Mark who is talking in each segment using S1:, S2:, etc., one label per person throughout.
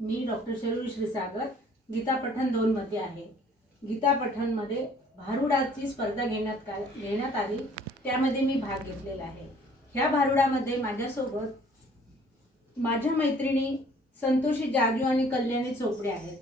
S1: मी doctor Sharur Shrisagar Gita पठण दोनमध्ये आहे. गीता पठणमध्ये भारुडाची स्पर्धा घेण्यात का घेण्यात आली त्यामध्ये मी भाग घेतलेला आहे. ह्या भारुडामध्ये माझ्यासोबत माझ्या मैत्रिणी संतोषी जागीव आणि कल्याणी चोपडे आहेत.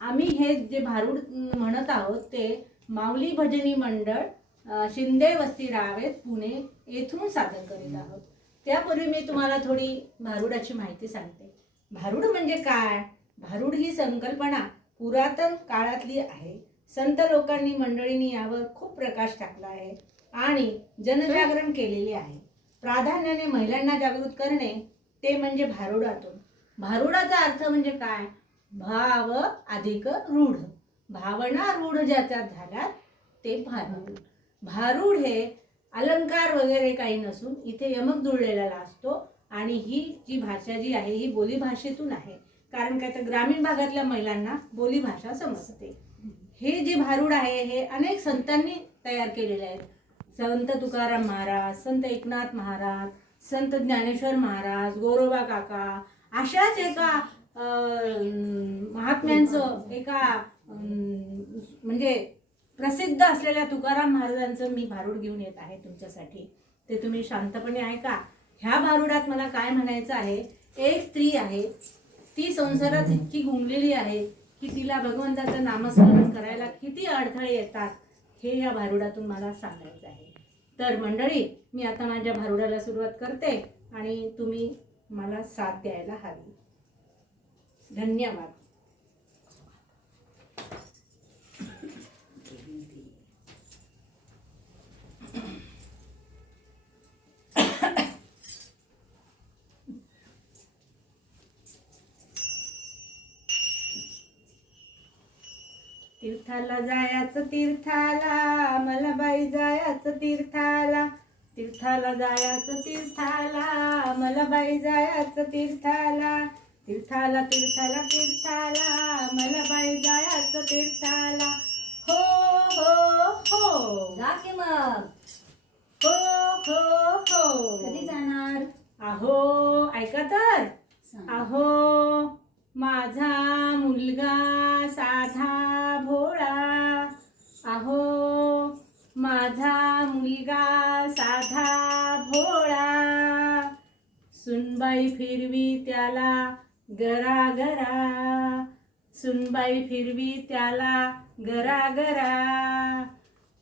S1: आम्ही हे जे भारूड म्हणत आहोत ते माऊली भजनी मंडळ शिंदे वस्ती रावेत पुणे येथून सादर करीत आहोत. त्यापूर्वी मी तुम्हाला थोडी भारुडाची माहिती सांगते. भारूड म्हणजे काय? भारूड ही संकल्पना पुरातन काळातली आहे. संत लोकांनी मंडळींनी यावर खूप प्रकाश टाकला आहे आणि जनजागरण केलेले आहे. प्राधान्याने महिलांना जागृत करणे ते म्हणजे भारुडातून. भारुडाचा अर्थ म्हणजे काय? भाव अधिक रूढ. भावना रूढ ज्याच्यात झाल्या ते भारूड. भारूड हे अलंकार वगैरे काही नसून इथे यमक जुळलेला असतो. आणि ही जी भाषा जी आहे ही बोली भाषेतून आहे. कारण काय तर ग्रामीण भागातल्या महिलांना बोली भाषा समजते. हे जे भारूड आहे हे अनेक संतांनी तयार केलेले आहेत. संत तुकाराम महाराज संत एकनाथ महाराज संत ज्ञानेश्वर महाराज गोरोबा काका अशाच एका महात्म्यांचं एका म्हणजे प्रसिद्ध असलेल्या तुकाराम महाराजांचं मी भारूड घेऊन येत आहे तुमच्यासाठी. ते तुम्ही शांतपणे ऐका. ह्या भारुडात मला काय म्हणायचं आहे? एक स्त्री आहे. ती संसारात इतकी गुंगलेली आहे की तिला भगवंताचं नामस्मरण करायला किती अडथळे येतात हे या भारुडातून मला सांगायचं आहे. तर मंडळी मी आता माझ्या भारुडाला सुरुवात करते आणि तुम्ही मला साथ द्यायला हवी. धन्यवाद. तीर्थाला जायचं तीर्थाला मला बाई जायचं तीर्थाला. तीर्थाला जायचं तीर्थाला मला बाई जायचं तीर्थाला. तीर्थाला तीर्थाला तीर्थाला मला बाई जायचं तीर्थाला. माझा मुलगा साधा भोळा. सुनबाई फिरवी त्याला गरा गरा सुनबाई फिरवी त्याला गरा गरा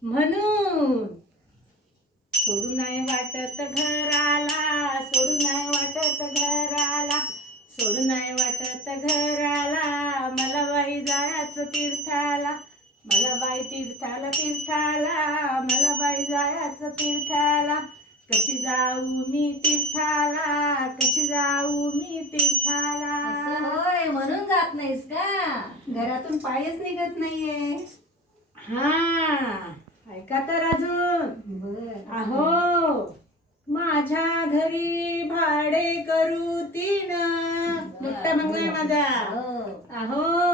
S1: म्हणून सोडू नाही वाटत घराला सोडू नाही वाटत घराला सोडू नाही वाटत घराला. मला वाई जायचं तीर्थाला. मला बाई तीर्थाला तीर्थाला मला बाई जायचं तीर्थाला. कशी जाऊ मी तीर्थाला कशी जाऊ मी
S2: असं
S1: तीर्थाला
S2: होय म्हणून जात नाहीस का? घरातून पायच निघत नाहीये.
S1: हा ऐका तर अजून.
S2: बर.
S1: अहो माझ्या घरी भाडे करू तीन. दुट्टा मंगळ माझा
S2: हो.
S1: अहो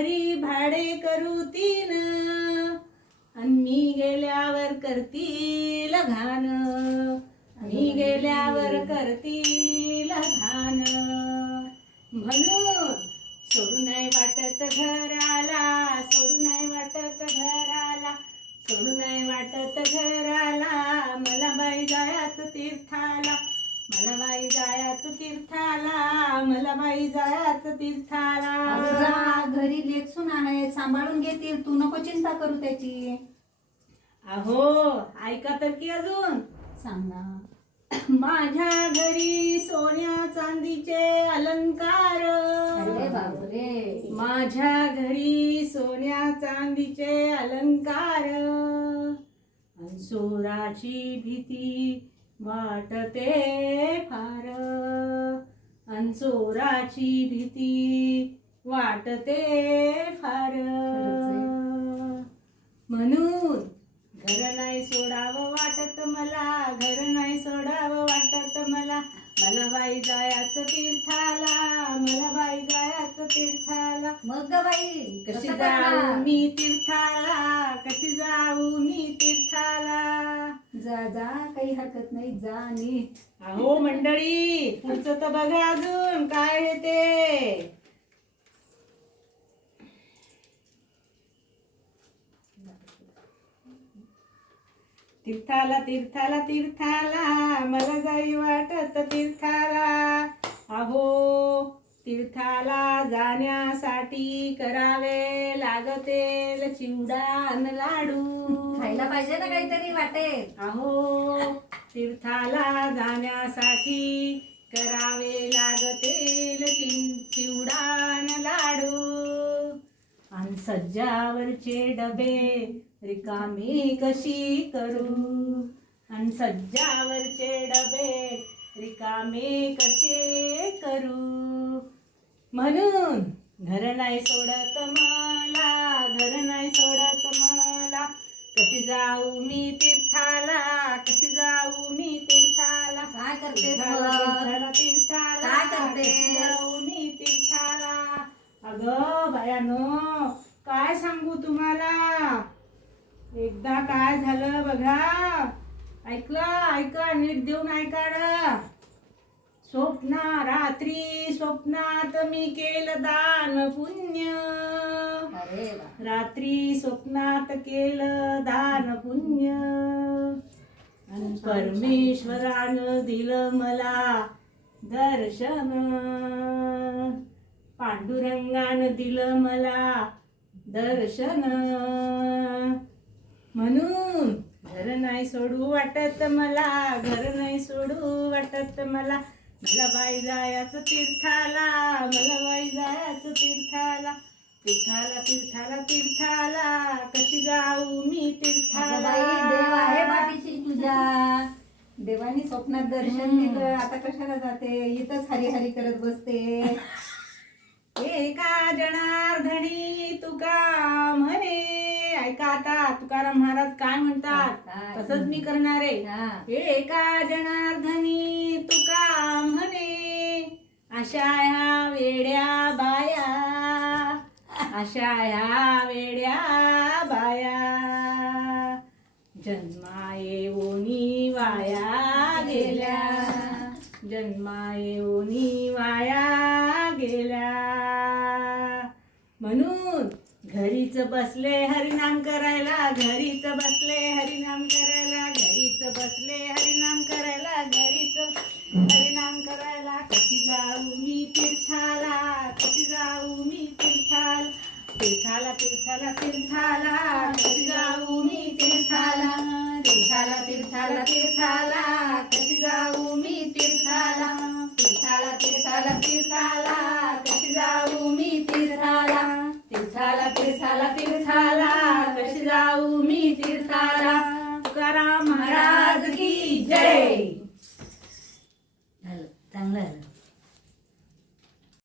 S1: घरी भाडे करू तीन. आणि मी गेल्यावर करतील घाण. मी गेल्यावर करतील घाण. म्हणून सोडू नाही वाटत घराला सोडू नाही वाटत घराला सोडू नाही वाटत घराला. मला बाई जायचं तीर्थाला. मला बाई जायचं तीर्थाला मला बाई जायचं तीर्थाला.
S2: घरी लेखसून आहे सांभाळून घेतील. तू नको चिंता करू त्याची.
S1: अहो ऐका तर की अजून.
S2: सांग.
S1: माझ्या घरी सोन्या चांदीचे अलंकार. माझ्या घरी सोन्या चांदीचे अलंकार. अंसुराची भीती वाटते फार. अंसुराची भीती वाटते फार. म्हणून घर नाही सोडावं वाटत मला घर नाही सोडावं वाटत मला. मला बाई जायचं तीर्थाला मला बाई जायचं तीर्थाला.
S2: मग बाई
S1: कशी जाऊ? मी तीर्थाला कशी जाऊ मी तीर्थाला?
S2: जा जा काही हरकत नाही जा आणि
S1: अहो मंडळी पुढचं तर बघा अजून काय आहे ते? तीर्थाला तीर्थाला तीर्थाला मला जाई वाटत तीर्थाला. अहो तीर्थाला जाण्यासाठी करावे लागते चिवडा अन लाडू.
S2: खायला पाहिजे ना काहीतरी वाटेल
S1: अहो तीर्थाला जाण्यासाठी करावे लागतील चिं- चिवडान लाडू. आणि सज्जावरचे डबे रिकामी कशी करू? आणि सज्जावरचे डबे रिकामे करू म्हणून घर नाही सोडत मला घर नाही सोडत मला. कशी जाऊ मी तीर्थाला कशी जाऊ मी तीर्थाला?
S2: काय करतेस
S1: तीर्थाला? कशी जाऊ मी तीर्थाला? अगं बायानो काय सांगू तुम्हाला? एकदा काय झालं बघा. ऐकलं ऐका नीट देऊन ऐका स्वप्ना रात्री स्वप्नात मी केलं दान पुण्य. रात्री स्वप्नात केलं दान पुण्य. परमेश्वरानं दिलं मला दर्शन. पांडुरंगानं दिलं मला दर्शन. म्हणून घर नाही सोडू वाटत मला घर नाही सोडू वाटत मला मला बाई जायचं तीर्थाला मला बाई जायचं तीर्थाला. तीर्थाला तीर्थाला तीर्थाला. कशी जाऊ मी तीर्थाला?
S2: आहे पाठीशी तुझ्या. देवानी स्वप्नात दर्शन. दिलं आता कशाला जाते? इथंच हरी हरी करत बसते.
S1: एका जनार्दनी आता तुकाराम महाराज काय म्हणतात? तसंच मी करणार आहे
S2: हा.
S1: एका जनार्दनी तुका म्हणे अशा ह्या वेड्या बाया अशा ह्या वेड्या बाया जन्मा येऊनी वाया गेल्या जन्मा येऊनी घरीच बसले हरिनाम करायला घरीच बसले हरिनाम करायला घरीच बसले हरिनाम करायला घरीच हरिनाम करायला. कशी जाऊ मी तीर्थाला कशी जाऊ मी तीर्थाला? तीर्थाला तीर्थाला तीर्थाला.